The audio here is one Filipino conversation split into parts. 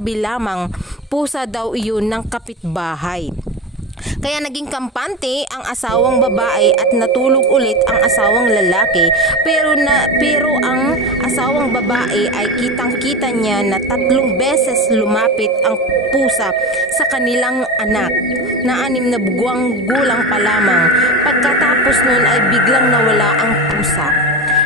sabi lamang pusa daw iyon ng kapitbahay. Kaya naging kampante ang asawang babae at natulog ulit ang asawang lalaki, pero ang asawang babae ay kitang-kita niya na 3 beses lumapit ang pusa sa kanilang anak na 6 na buwang gulang pa lamang. Pagkatapos nun ay biglang nawala ang pusa.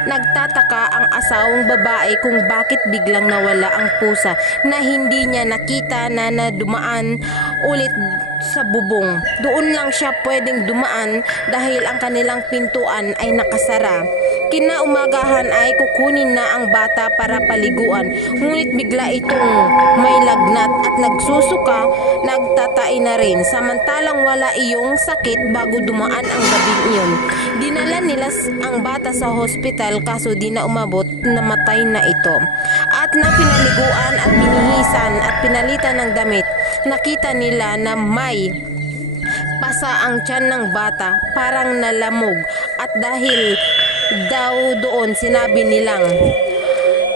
Nagtataka ang asawang babae kung bakit biglang nawala ang pusa na hindi niya nakita na dumaan ulit sa bubong. Doon lang siya pwedeng dumaan dahil ang kanilang pintuan ay nakasara. Kinaumagahan ay kukunin na ang bata para paliguan, ngunit bigla itong may lagnat at nagsusuka, nagtatai na rin, samantalang wala iyong sakit bago dumaan ang gabing iyon. Dinala nila ang bata sa hospital, kaso di na umabot, namatay na ito. At nang pinaliguan at binihisan at pinalitan ng damit, nakita nila na may pasa ang tiyan ng bata, parang nalamog, at dahil daw doon sinabi nilang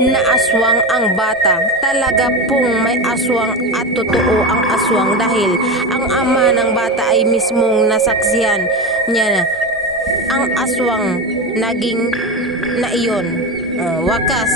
naaswang ang bata. Talaga pong may aswang at totoo ang aswang dahil ang ama ng bata ay mismong nasaksihan niya na ang aswang naging na iyon. Wakas